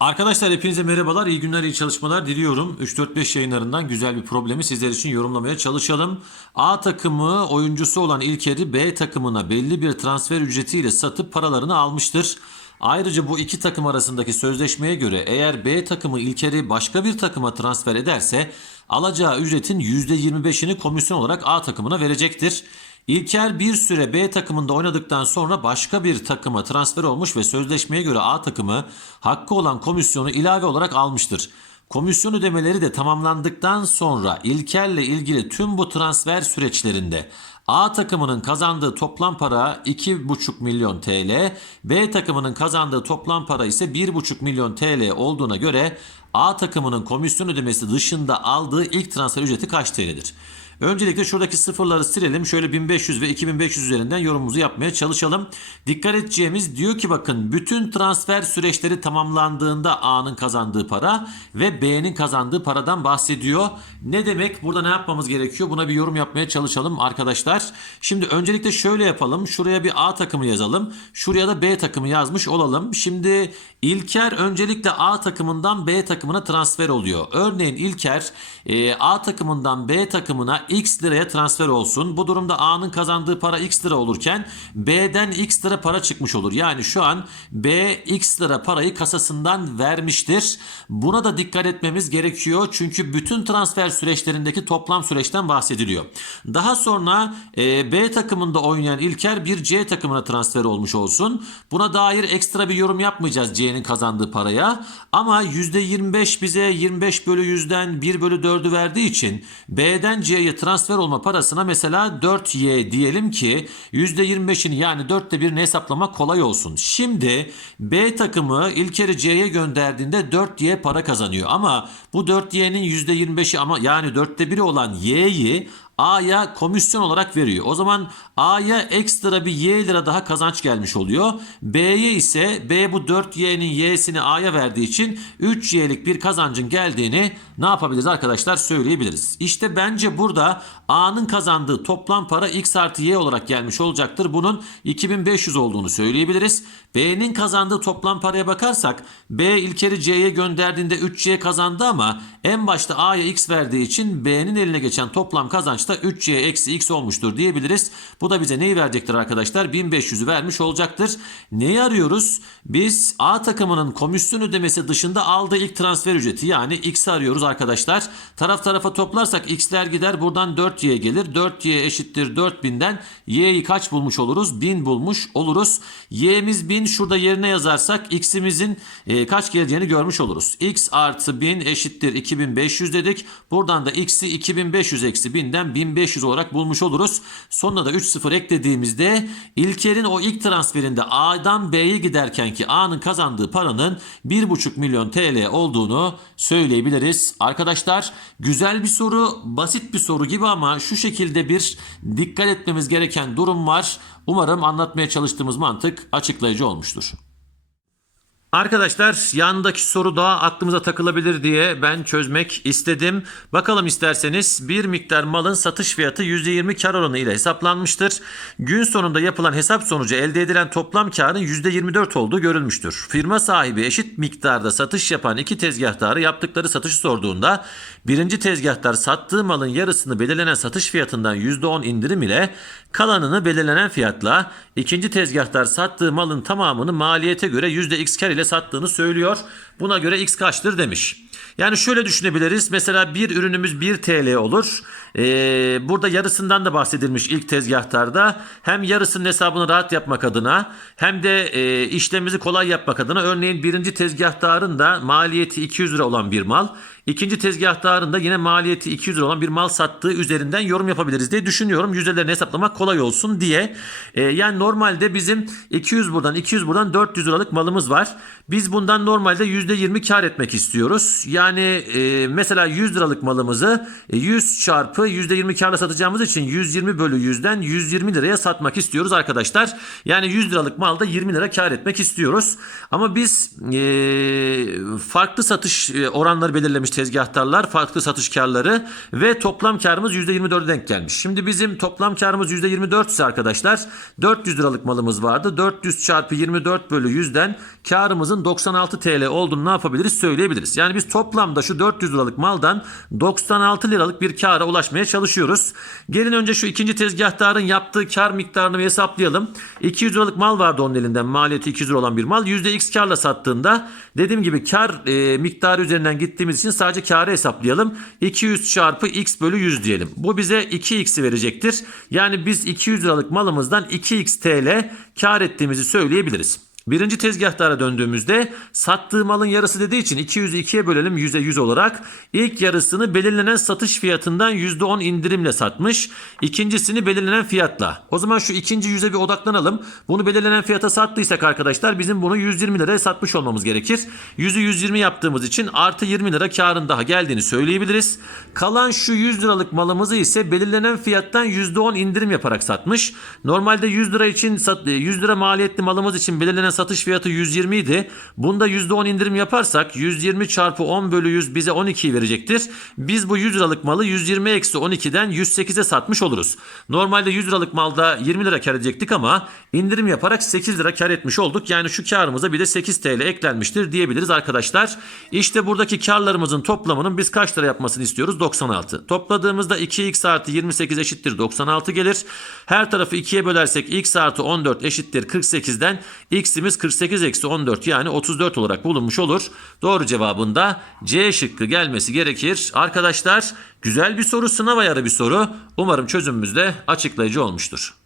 Arkadaşlar hepinize merhabalar, iyi günler, iyi çalışmalar diliyorum. 3-4-5 yayınlarından güzel bir problemi sizler için yorumlamaya çalışalım. A takımı oyuncusu olan İlker'i B takımına belli bir transfer ücretiyle satıp paralarını almıştır. Ayrıca bu iki takım arasındaki sözleşmeye göre eğer B takımı İlker'i başka bir takıma transfer ederse alacağı ücretin %25'ini komisyon olarak A takımına verecektir. İlker bir süre B takımında oynadıktan sonra başka bir takıma transfer olmuş ve sözleşmeye göre A takımı hakkı olan komisyonu ilave olarak almıştır. Komisyon ödemeleri de tamamlandıktan sonra İlker'le ilgili tüm bu transfer süreçlerinde A takımının kazandığı toplam para 2,5 milyon TL, B takımının kazandığı toplam para ise 1,5 milyon TL olduğuna göre A takımının komisyon ödemesi dışında aldığı ilk transfer ücreti kaç TL'dir? Öncelikle şuradaki sıfırları silelim. Şöyle 1500 ve 2500 üzerinden yorumumuzu yapmaya çalışalım. Dikkat edeceğimiz diyor ki bakın bütün transfer süreçleri tamamlandığında A'nın kazandığı para ve B'nin kazandığı paradan bahsediyor. Ne demek? Burada ne yapmamız gerekiyor? Buna bir yorum yapmaya çalışalım arkadaşlar. Şimdi öncelikle şöyle yapalım. Şuraya bir A takımı yazalım. Şuraya da B takımı yazmış olalım. Şimdi İlker öncelikle A takımından B takımına transfer oluyor. Örneğin İlker e, A takımından B takımına X liraya transfer olsun. Bu durumda A'nın kazandığı para X lira olurken B'den X lira para çıkmış olur. Yani şu an B X lira parayı kasasından vermiştir. Buna da dikkat etmemiz gerekiyor. Çünkü bütün transfer süreçlerindeki toplam süreçten bahsediliyor. Daha sonra e, B takımında oynayan İlker bir C takımına transfer olmuş olsun. Buna dair ekstra bir yorum yapmayacağız C'nin kazandığı paraya. Ama %25 bize 25 bölü 100'den 1 bölü 4'ü verdiği için B'den C'ye transfer olma parasına mesela 4Y diyelim ki %25'ini yani 4'te 1'ini hesaplamak kolay olsun. Şimdi B takımı İlker'i C'ye gönderdiğinde 4Y para kazanıyor. Ama bu 4Y'nin %25'i ama yani 4'te 1'i olan Y'yi A'ya komisyon olarak veriyor. O zaman A'ya ekstra bir Y lira daha kazanç gelmiş oluyor. B'ye ise B bu 4Y'nin Y'sini A'ya verdiği için 3Y'lik bir kazancın geldiğini ne yapabiliriz arkadaşlar söyleyebiliriz. İşte bence burada A'nın kazandığı toplam para X artı Y olarak gelmiş olacaktır. Bunun 2500 olduğunu söyleyebiliriz. B'nin kazandığı toplam paraya bakarsak B İlker'i C'ye gönderdiğinde 3C kazandı ama en başta A'ya X verdiği için B'nin eline geçen toplam kazanç da 3C eksi X olmuştur diyebiliriz. Bu da bize neyi verecektir arkadaşlar? 1500'ü vermiş olacaktır. Neyi arıyoruz? Biz A takımının komisyon ödemesi dışında aldığı ilk transfer ücreti yani X'i arıyoruz arkadaşlar. Taraf tarafa toplarsak X'ler gider buradan 4Y gelir. 4Y eşittir 4000'den Y'yi kaç bulmuş oluruz? 1000 bulmuş oluruz. Y'miz 1000 şurada yerine yazarsak X'imizin e, kaç geleceğini görmüş oluruz. X artı 1000 eşittir 2500 dedik. Buradan da X'i 2500 eksi 1000'den 1500 olarak bulmuş oluruz. Sonuna da 3 sıfır eklediğimizde İlker'in o ilk transferinde A'dan B'ye giderken ki A'nın kazandığı paranın 1,5 milyon TL olduğunu söyleyebiliriz. Arkadaşlar güzel bir soru, basit bir soru gibi ama şu şekilde bir dikkat etmemiz gereken durum var. Umarım anlatmaya çalıştığımız mantık açıklayıcı olmuştur. Arkadaşlar yandaki soru da aklımıza takılabilir diye ben çözmek istedim. Bakalım isterseniz bir miktar malın satış fiyatı %20 kar oranı ile hesaplanmıştır. Gün sonunda yapılan hesap sonucu elde edilen toplam karın %24 olduğu görülmüştür. Firma sahibi eşit miktarda satış yapan iki tezgahtarı yaptıkları satışı sorduğunda birinci tezgahtar sattığı malın yarısını belirlenen satış fiyatından %10 indirim ile kalanını belirlenen fiyatla ikinci tezgahtar sattığı malın tamamını maliyete göre %x kar ile sattığını söylüyor. Buna göre x kaçtır demiş. Yani şöyle düşünebiliriz. Mesela bir ürünümüz 1 TL olur. Ee, burada yarısından da bahsedilmiş ilk tezgahtarda. Hem yarısının hesabını rahat yapmak adına hem de e, işlemimizi kolay yapmak adına. Örneğin birinci tezgahtarın da maliyeti 200 lira olan bir mal. İkinci tezgahtarın da yine maliyeti 200 lira olan bir mal sattığı üzerinden yorum yapabiliriz diye düşünüyorum. Yüzdelerini hesaplamak kolay olsun diye. Ee, yani normalde bizim 200 buradan 200 buradan 400 liralık malımız var. Biz bundan normalde %20 kar etmek istiyoruz. Yani e, mesela 100 liralık malımızı e, 100 çarpı %20 karla satacağımız için 120 bölü 100'den 120 liraya satmak istiyoruz arkadaşlar. Yani 100 liralık malda 20 lira kar etmek istiyoruz. Ama biz e, farklı satış e, oranları belirlemiş tezgahtarlar. Farklı satış karları ve toplam karımız %24'e denk gelmiş. Şimdi bizim toplam karımız %24 ise arkadaşlar 400 liralık malımız vardı. 400 çarpı 24 bölü 100'den karımızın 96 TL olduğunu ne yapabiliriz söyleyebiliriz. Yani biz toplamda şu 400 liralık maldan 96 liralık bir kara ulaşmaya çalışıyoruz. Gelin önce şu ikinci tezgahtarın yaptığı kar miktarını bir hesaplayalım. 200 liralık mal vardı onun elinden maliyeti 200 lira olan bir mal. %x karla sattığında dediğim gibi kar e, miktarı üzerinden gittiğimiz için sadece karı hesaplayalım. 200 çarpı x bölü 100 diyelim. Bu bize 2x'i verecektir. Yani biz 200 liralık malımızdan 2x TL kar ettiğimizi söyleyebiliriz. Birinci tezgahtara döndüğümüzde sattığı malın yarısı dediği için 200'ü 2'ye bölelim 100'e 100 olarak. İlk yarısını belirlenen satış fiyatından %10 indirimle satmış. İkincisini belirlenen fiyatla. O zaman şu ikinci yüze bir odaklanalım. Bunu belirlenen fiyata sattıysak arkadaşlar bizim bunu 120 liraya satmış olmamız gerekir. 100'ü 120 yaptığımız için artı 20 lira karın daha geldiğini söyleyebiliriz. Kalan şu 100 liralık malımızı ise belirlenen fiyattan %10 indirim yaparak satmış. Normalde 100 lira için sat- 100 lira maliyetli malımız için belirlenen satış fiyatı 120 idi. Bunda %10 indirim yaparsak 120 çarpı 10 bölü 100 bize 12 verecektir. Biz bu 100 liralık malı 120 eksi 12'den 108'e satmış oluruz. Normalde 100 liralık malda 20 lira kar edecektik ama indirim yaparak 8 lira kar etmiş olduk. Yani şu karımıza bir de 8 TL eklenmiştir diyebiliriz arkadaşlar. İşte buradaki karlarımızın toplamının biz kaç lira yapmasını istiyoruz? 96. Topladığımızda 2x artı 28 eşittir 96 gelir. Her tarafı 2'ye bölersek x artı 14 eşittir 48'den x'imiz 48 eksi 14 yani 34 olarak bulunmuş olur. Doğru cevabında C şıkkı gelmesi gerekir. Arkadaşlar güzel bir soru sınav ayarı bir soru. Umarım çözümümüz de açıklayıcı olmuştur.